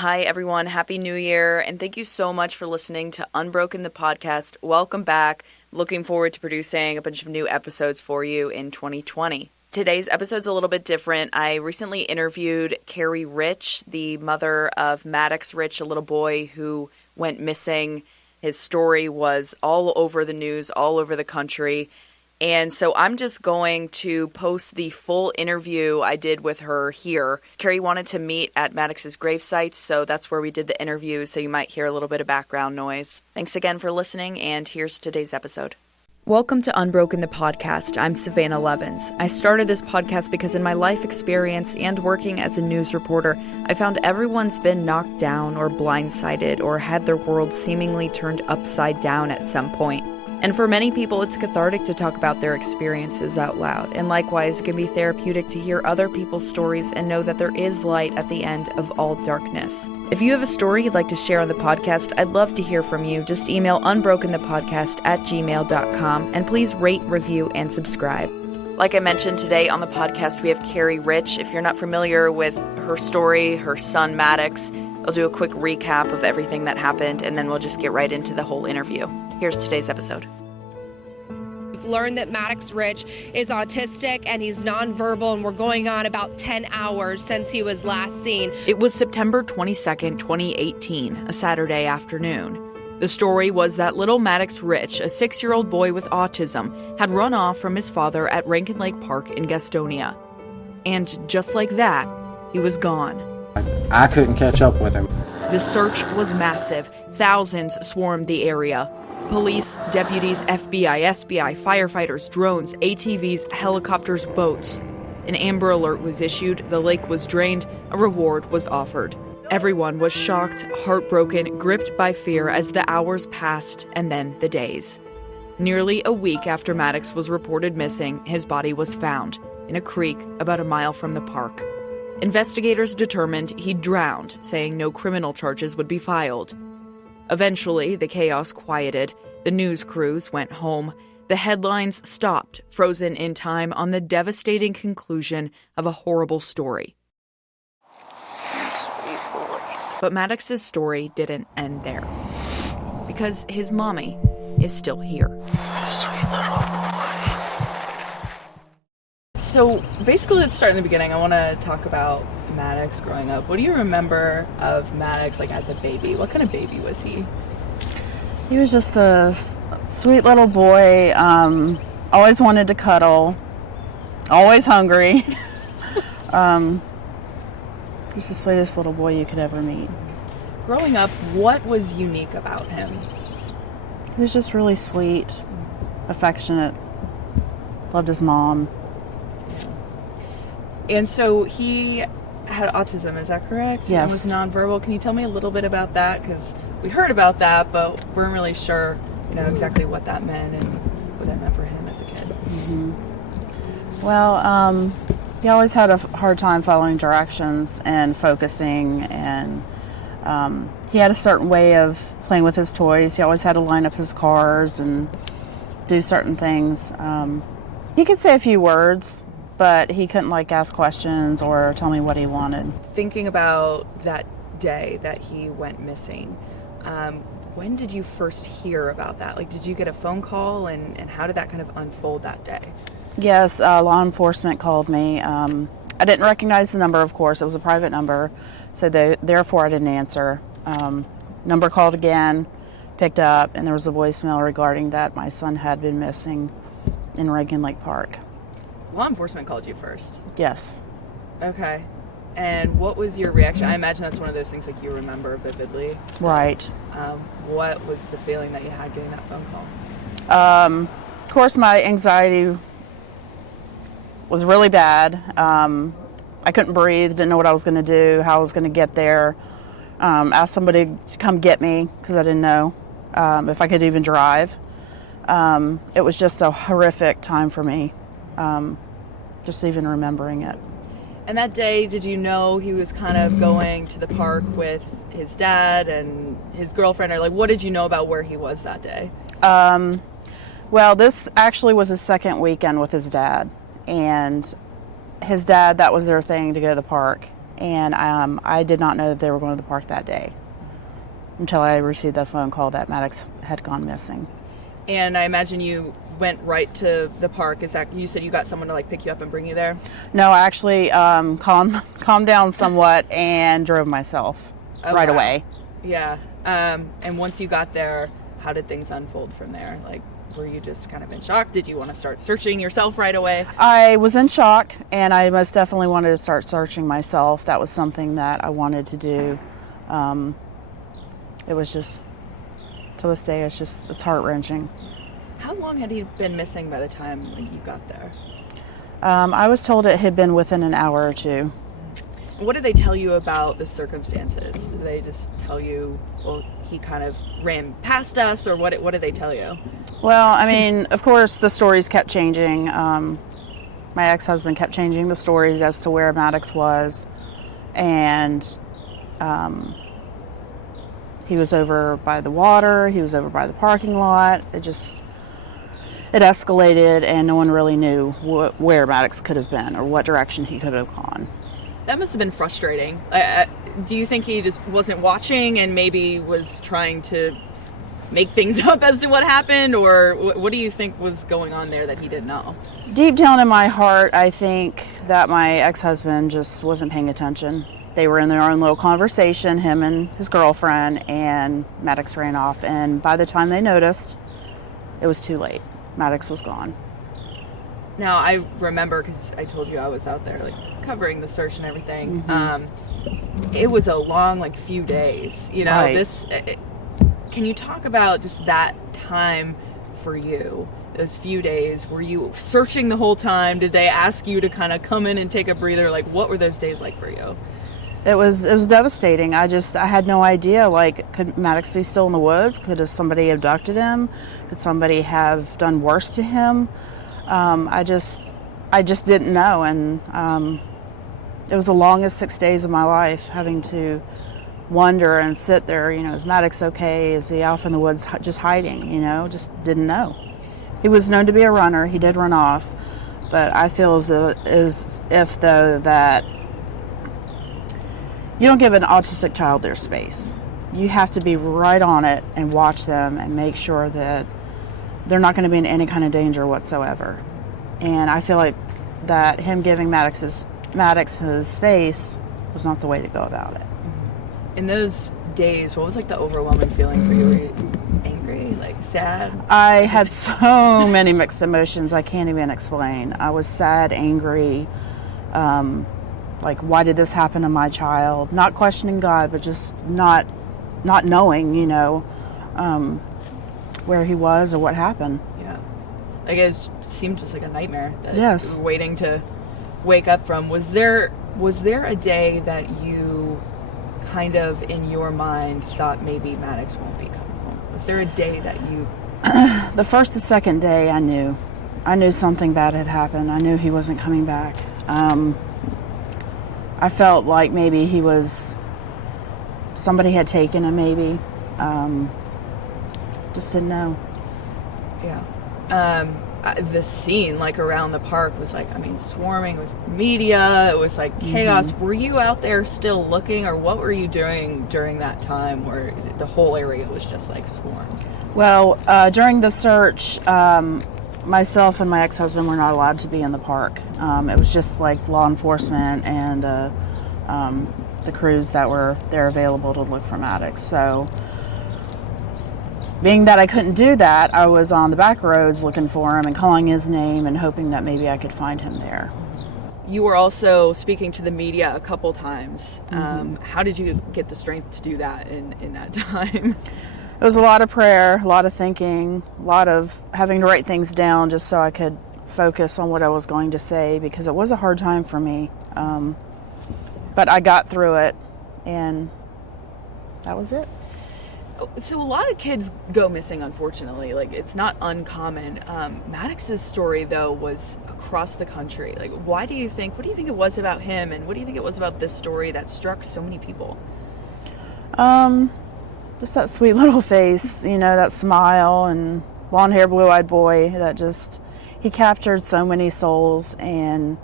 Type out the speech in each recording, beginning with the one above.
Hi, everyone. Happy New Year. And thank you so much for listening to Unbroken, the podcast. Welcome back. Looking forward to producing a bunch of new episodes for you in 2020. Today's episode's a little bit different. I recently interviewed Carrie Ritch, the mother of Maddox Ritch, a little boy who went missing. His story was all over the news, all over the country. And so I'm just going to post the full interview I did with her here. Carrie wanted to meet at Maddox's gravesite, so that's where we did the interview, so you might hear a little bit of background noise. Thanks again for listening, and here's today's episode. Welcome to Unbroken, the podcast. I'm Savannah Levins. I started this podcast because in my life experience and working as a news reporter, I found everyone's been knocked down or blindsided or had their world seemingly turned upside down at some point. And for many people, it's cathartic to talk about their experiences out loud. And likewise, it can be therapeutic to hear other people's stories and know that there is light at the end of all darkness. If you have a story you'd like to share on the podcast, I'd love to hear from you. Just email unbrokenthepodcast@gmail.com and please rate, review, and subscribe. Like I mentioned today on the podcast, we have Carrie Ritch. If you're not familiar with her story, her son Maddox, I'll do a quick recap of everything that happened, and then we'll just get right into the whole interview. Here's today's episode. We've learned that Maddox Ritch is autistic and he's nonverbal, and we're going on about 10 hours since he was last seen. It was September 22nd, 2018, a Saturday afternoon. The story was that little Maddox Ritch, a 6-year-old boy with autism, had run off from his father at Rankin Lake Park in Gastonia. And just like that, he was gone. I couldn't catch up with him. The search was massive. Thousands swarmed the area. Police, deputies, FBI, SBI, firefighters, drones, ATVs, helicopters, boats. An Amber Alert was issued, the lake was drained, a reward was offered. Everyone was shocked, heartbroken, gripped by fear as the hours passed and then the days. Nearly a week after Maddox was reported missing, his body was found in a creek about a mile from the park. Investigators determined he'd drowned, saying no criminal charges would be filed. Eventually, the chaos quieted. The news crews went home. The headlines stopped, frozen in time on the devastating conclusion of a horrible story. Sweet boy. But Maddox's story didn't end there, because his mommy is still here. Sweet little boy. So basically, let's start in the beginning. I want to talk about Maddox growing up. What do you remember of Maddox, like, as a baby? What kind of baby was he? He was just a sweet little boy, always wanted to cuddle, always hungry. Just the sweetest little boy you could ever meet. Growing up, what was unique about him? He was just really sweet, affectionate, loved his mom. And so he had autism, is that correct? Yes. And was nonverbal. Can you tell me a little bit about that? Because we heard about that, but weren't really sure, exactly what that meant and what that meant for him as a kid. Mm-hmm. Well, he always had a hard time following directions and focusing, and he had a certain way of playing with his toys. He always had to line up his cars and do certain things. He could say a few words, but he couldn't ask questions or tell me what he wanted. Thinking about that day that he went missing, when did you first hear about that? Did you get a phone call, and how did that kind of unfold that day? Yes, law enforcement called me. I didn't recognize the number, of course. It was a private number, so therefore I didn't answer. Number called again, picked up, and there was a voicemail regarding that my son had been missing in Rankin Lake Park. Law enforcement called you first? Yes. Okay. And what was your reaction? I imagine that's one of those things you remember vividly. Still. Right. What was the feeling that you had getting that phone call? Of course, my anxiety was really bad. I couldn't breathe, didn't know what I was going to do, how I was going to get there. Asked somebody to come get me because I didn't know if I could even drive. It was just a horrific time for me, just even remembering it. And that day, did you know he was kind of going to the park with his dad and his girlfriend? Or what did you know about where he was that day? Well, this actually was his second weekend with his dad. And his dad, that was their thing, to go to the park. And I did not know that they were going to the park that day until I received that phone call that Maddox had gone missing. And I imagine you went right to the park. Is that, you said you got someone to like pick you up and bring you there? No, I actually calmed down somewhat and drove myself right away. Yeah. And once you got there, how did things unfold from there? Like, were you just kind of in shock? Did you want to start searching yourself right away? I was in shock, and I most definitely wanted to start searching myself. That was something that I wanted to do. It was just, to this day, it's heart-wrenching. How long had he been missing by the time like you got there? I was told it had been within an hour or two. What did they tell you about the circumstances? Did they just tell you, well, he kind of ran past us, or what did they tell you? Well, I mean, of course, the stories kept changing. My ex-husband kept changing the stories as to where Maddox was, and he was over by the water, he was over by the parking lot. It escalated, and no one really knew where Maddox could have been or what direction he could have gone. That must have been frustrating. Do you think he just wasn't watching and maybe was trying to make things up as to what happened, or what do you think was going on there that he didn't know? Deep down in my heart, I think that my ex-husband just wasn't paying attention. They were in their own little conversation, him and his girlfriend, and Maddox ran off. And by the time they noticed, it was too late. Maddox was gone. Now, I remember, because I told you I was out there, like, covering the search and everything. Mm-hmm. It was a long, like, few days. You know, Right. Can you talk about just that time for you? Those few days, were you searching the whole time? Did they ask you to kind of come in and take a breather? Like, what were those days like for you? It was devastating. I had no idea, like, could Maddox be still in the woods? Could have somebody abducted him? Could somebody have done worse to him? I just didn't know, and it was the longest 6 days of my life, having to wonder and sit there, you know, is Maddox okay? Is he off in the woods just hiding, you know? Just didn't know. He was known to be a runner. He did run off, but I feel as if though that you don't give an autistic child their space. You have to be right on it and watch them and make sure that they're not going to be in any kind of danger whatsoever. And I feel like that him giving Maddox his space was not the way to go about it. In those days, what was like the overwhelming feeling for you? Were you angry, like sad? I had so many mixed emotions I can't even explain. I was sad, angry, like, why did this happen to my child? Not questioning God, but just not knowing, you know, where he was or what happened. Yeah. Like, it seemed just like a nightmare that Yes. you were waiting to wake up from. Was there a day that you kind of, in your mind, thought maybe Maddox won't be coming home? Was there a day that you... The first or second day, I knew something bad had happened. I knew he wasn't coming back. I felt like maybe somebody had taken him, maybe. Just didn't know. Yeah. The scene, like, around the park was, like, I mean, swarming with media. It was, like, chaos. Mm-hmm. Were you out there still looking, or what were you doing during that time where the whole area was just, like, swarmed? Well, during the search, myself and my ex-husband were not allowed to be in the park. It was just like law enforcement and the crews that were there available to look for Maddox. So, being that I couldn't do that, I was on the back roads looking for him and calling his name and hoping that maybe I could find him there. You were also speaking to the media a couple times. How did you get the strength to do that in that time? It was a lot of prayer, a lot of thinking, a lot of having to write things down just so I could focus on what I was going to say, because it was a hard time for me. But I got through it, and that was it. So a lot of kids go missing, unfortunately. Like, it's not uncommon. Maddox's story, though, was across the country. Like, what do you think it was about him, and what do you think it was about this story that struck so many people? Just that sweet little face, you know, that smile, and blonde hair, blue-eyed boy that he captured so many souls. And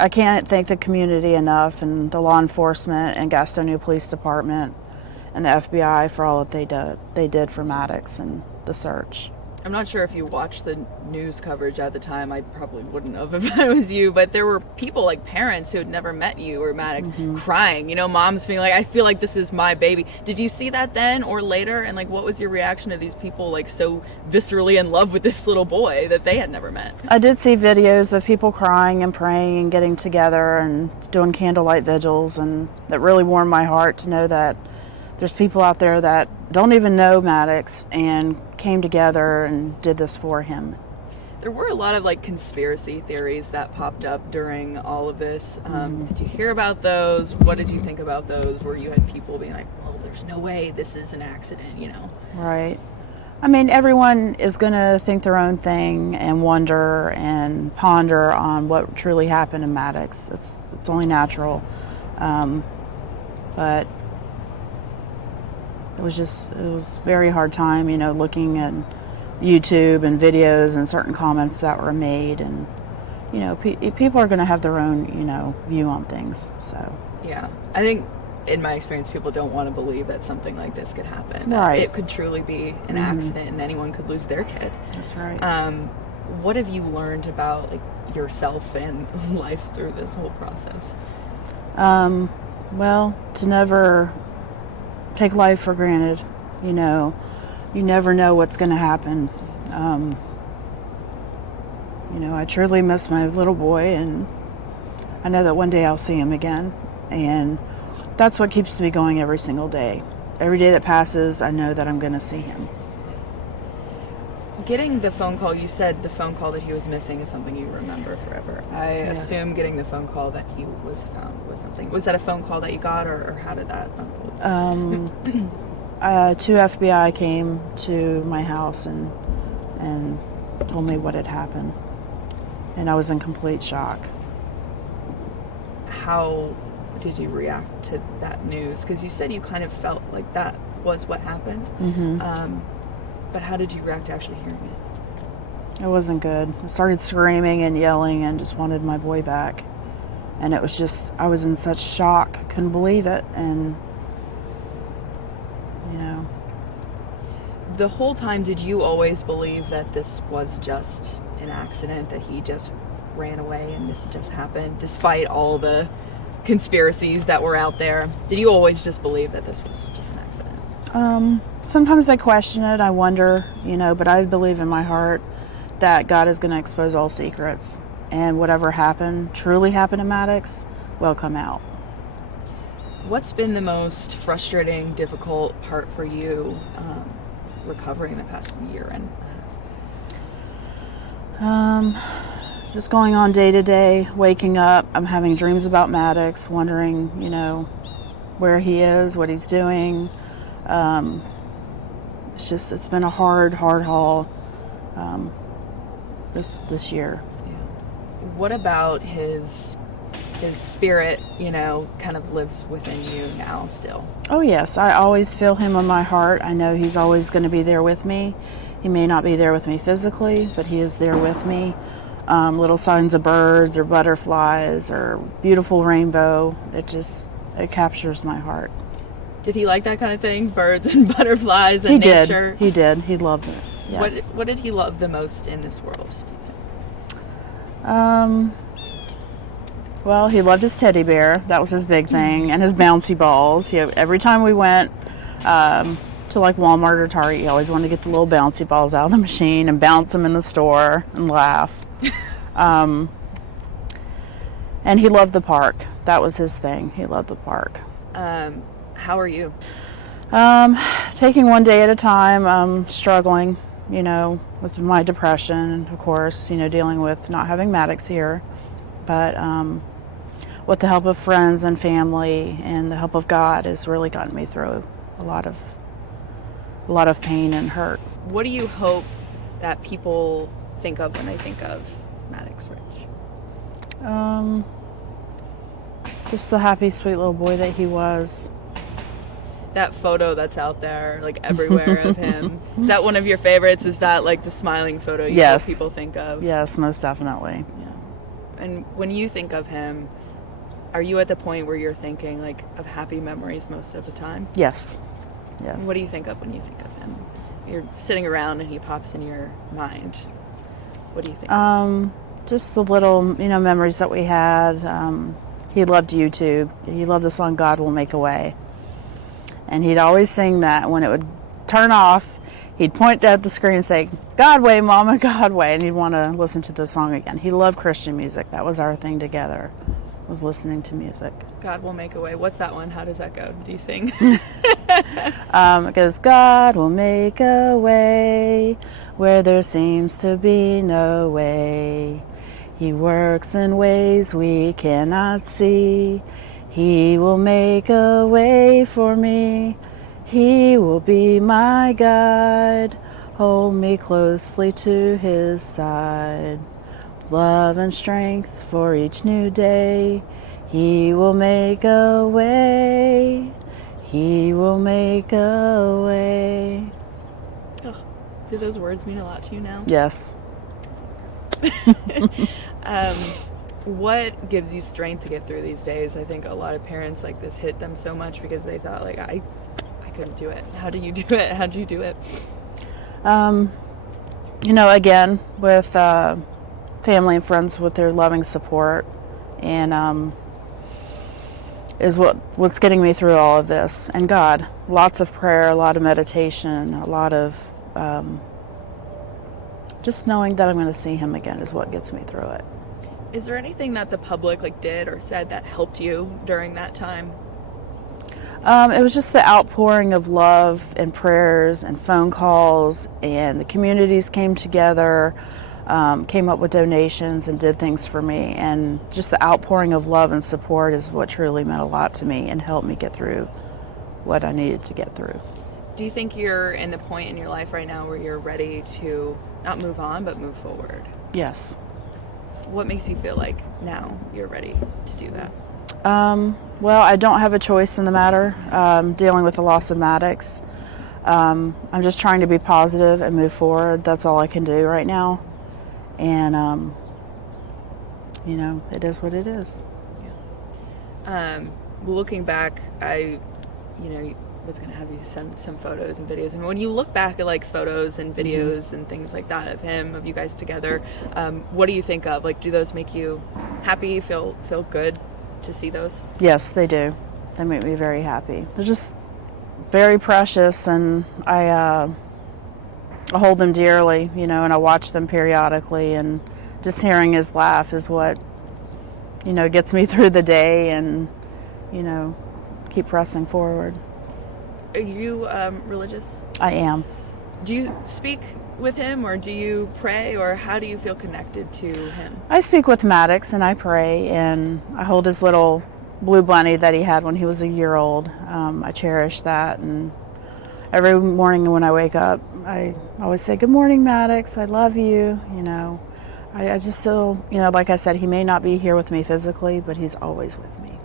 I can't thank the community enough, and the law enforcement and Gastonia Police Department and the FBI for all that they did for Maddox and the search. I'm not sure if you watched the news coverage at the time. I probably wouldn't have if I was you, but there were people, like parents who had never met you or Maddox, crying, moms being like, I feel like this is my baby. Did you see that then or later? And like, what was your reaction to these people like so viscerally in love with this little boy that they had never met? I did see videos of people crying and praying and getting together and doing candlelight vigils, and that really warmed my heart to know that there's people out there that don't even know Maddox and came together and did this for him. There were a lot of like conspiracy theories that popped up during all of this. Did you hear about those? What did you think about those? Where you had people being like, well, there's no way this is an accident, Right. I mean, everyone is going to think their own thing and wonder and ponder on what truly happened to Maddox. It's only natural. But it was a very hard time, looking at YouTube and videos and certain comments that were made, and people are going to have their own view on things. So yeah, I think in my experience, people don't want to believe that something like this could happen. Right. It could truly be an accident, and anyone could lose their kid. That's right. What have you learned about like yourself and life through this whole process? Well, to never take life for granted. You never know what's going to happen. I truly miss my little boy, and I know that one day I'll see him again, and that's what keeps me going every single day. Every day that passes, I know that I'm going to see him. Getting the phone call, you said the phone call that he was missing is something you remember forever. I assume getting the phone call that he was found was something. Was that a phone call that you got, or how did that unfold? Two FBI came to my house and told me what had happened, and I was in complete shock. How did you react to that news? Because you said you kind of felt like that was what happened. But how did you react to actually hearing it? It wasn't good. I started screaming and yelling and just wanted my boy back. And it was just, I was in such shock, couldn't believe it. And, The whole time, did you always believe that this was just an accident, that he just ran away and this just happened, despite all the conspiracies that were out there? Did you always just believe that this was just an accident? Sometimes I question it, I wonder, but I believe in my heart that God is going to expose all secrets, and whatever truly happened to Maddox, will come out. What's been the most frustrating, difficult part for you recovering the past year and just going on day to day, waking up, I'm having dreams about Maddox, wondering, where he is, what he's doing. It's been a hard haul this year. Yeah. What about his spirit, kind of lives within you now still? Oh yes, I always feel him in my heart. I know he's always going to be there with me. He may not be there with me physically, but he is there with me. Little signs of birds or butterflies or beautiful rainbow. It captures my heart. Did he like that kind of thing? Birds and butterflies and nature? He did. He loved it. Yes. What did he love the most in this world, do you think? Well, he loved his teddy bear. That was his big thing. And his bouncy balls. Every time we went to like Walmart or Target, he always wanted to get the little bouncy balls out of the machine and bounce them in the store and laugh. And he loved the park. That was his thing. He loved the park. How are you? Taking one day at a time, struggling, with my depression, of course, dealing with not having Maddox here. But with the help of friends and family and the help of God has really gotten me through a lot of pain and hurt. What do you hope that people think of when they think of Maddox Ritch? Just the happy, sweet little boy that he was. That photo that's out there, like everywhere of him, is that one of your favorites? Is that like the smiling photo you hope people think of? Yes, most definitely. Yeah. And when you think of him, are you at the point where you're thinking like of happy memories most of the time? Yes. Yes. What do you think of when you think of him? You're sitting around and he pops in your mind. What do you think of? Just the little, memories that we had. He loved YouTube. He loved the song God Will Make a Way. And he'd always sing that. When it would turn off, he'd point at the screen and say, God way, Mama, God way. And he'd want to listen to the song again. He loved Christian music. That was our thing together, was listening to music. God Will Make a Way. What's that one? How does that go? Do you sing? It goes, God will make a way where there seems to be no way. He works in ways we cannot see. He will make a way for me. He will be my guide. Hold me closely to his side. Love and strength for each new day. He will make a way. He will make a way. Oh, do those words mean a lot to you now? Yes. What gives you strength to get through these days? I think a lot of parents like this hit them so much because they thought like I couldn't do it. How do you do it? How'd you do it? Again, with family and friends with their loving support, and is what's getting me through all of this. And God, lots of prayer, a lot of meditation, a lot of just knowing that I'm going to see him again is what gets me through it. Is there anything that the public like did or said that helped you during that time? It was just the outpouring of love and prayers and phone calls, and the communities came together, came up with donations and did things for me. And just the outpouring of love and support is what truly meant a lot to me and helped me get through what I needed to get through. Do you think you're in the point in your life right now where you're ready to not move on, but move forward? Yes. What makes you feel like now you're ready to do that? Well, I don't have a choice in the matter, dealing with the loss of Maddox. I'm just trying to be positive and move forward. That's all I can do right now. And, it is what it is. Yeah. Looking back, I was going to have you send some photos and videos. And when you look back at like photos and videos and things like that of him, of you guys together, what do you think of? Like, do those make you happy, feel good to see those? Yes, they do. They make me very happy. They're just very precious, and I hold them dearly, and I watch them periodically, and just hearing his laugh is what, gets me through the day and, keep pressing forward. Are you religious? I am. Do you speak with him, or do you pray, or how do you feel connected to him? I speak with Maddox and I pray, and I hold his little blue bunny that he had when he was a year old. I cherish that, and every morning when I wake up, I always say, "Good morning, Maddox. I love you." I just feel, like I said, he may not be here with me physically, but he's always with me.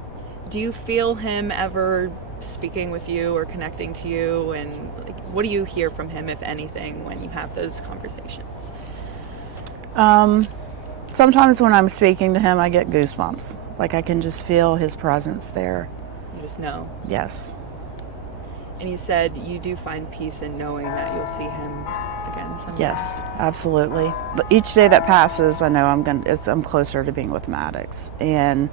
Do you feel him ever speaking with you or connecting to you? And like, what do you hear from him, if anything, when you have those conversations? Sometimes when I'm speaking to him, I get goosebumps. Like I can just feel his presence there. You just know. Yes. And you said you do find peace in knowing that you'll see him again someday. Yes, absolutely. Each day that passes, I know I'm closer to being with Maddox. And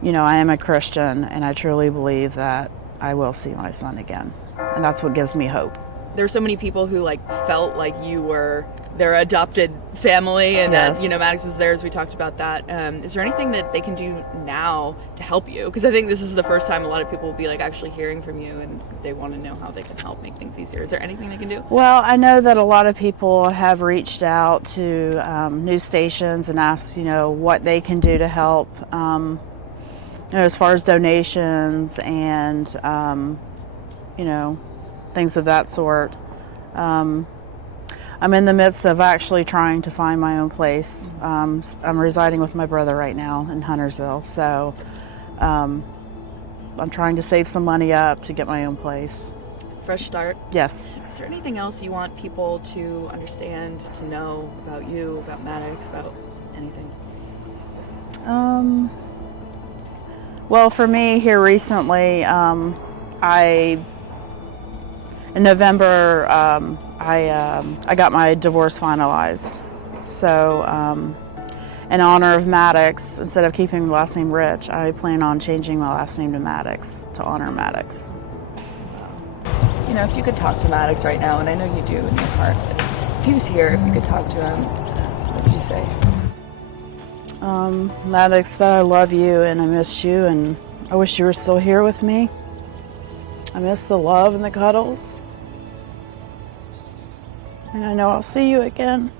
I am a Christian, and I truly believe that I will see my son again. And that's what gives me hope. There's so many people who felt like you were their adopted family, and yes. that Maddox was there, as we talked about that. Is there anything that they can do now to help you? Because I think this is the first time a lot of people will be actually hearing from you, and they want to know how they can help make things easier. Is there anything they can do? Well, I know that a lot of people have reached out to news stations and asked, what they can do to help. As far as donations and, things of that sort. I'm in the midst of actually trying to find my own place. I'm residing with my brother right now in Huntersville, so I'm trying to save some money up to get my own place. Fresh start? Yes. Is there anything else you want people to understand, to know about you, about Maddox, about anything? Well, for me here recently, in November, I got my divorce finalized. So, in honor of Maddox, instead of keeping the last name Ritch, I plan on changing my last name to Maddox to honor Maddox. You know, if you could talk to Maddox right now, and I know you do in your heart, but if he was here, if you could talk to him, what would you say? Maddox, that I love you and I miss you, and I wish you were still here with me. I miss the love and the cuddles. And I know I'll see you again.